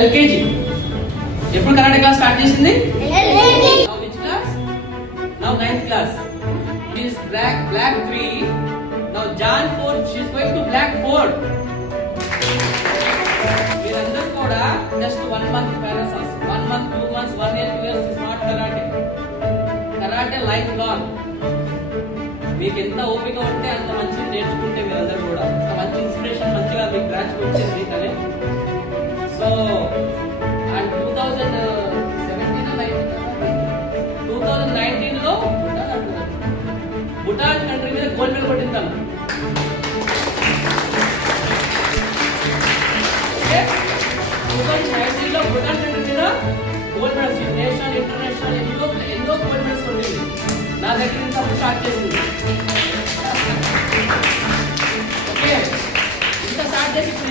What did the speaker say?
ఎల్కేజీ. ఎప్పుడు karate class start చేసింది? Now which class? Now 9th class. She is black 3. Now Jan 4 she is going to black 4. మీరందరూ కూడా just 1 month parasas. 1 month, 2 months, 1 year, 2 years is not karate. Karate life long. మీకు ఎంత ఓపిక ఉంటే అంత మంచిగా నేర్చుకుంటే మీరందరూ కూడా అంత మంచి ఇన్స్పిరేషన్ మంచిగా మీకు బ్రాంచ్ వచ్చింది తనే. సో అండ్ 2019లో భూటాన్ కంట్రీ మీద గోల్డ్ మెడల్ కొట్టింది తను. ఓకే 2019లో భూటాన్ కంట్రీ మీద గోల్డ్ మెడల్స్ నేషనల్ ఇంటర్నేషనల్ ఎన్నో గోల్డ్ మెడల్స్ ఉండేది. నా దగ్గర నుంచి అప్పుడు స్టార్ట్ చేసింది. ఓకే ఇంత స్టార్ట్ చేసి ఇప్పుడు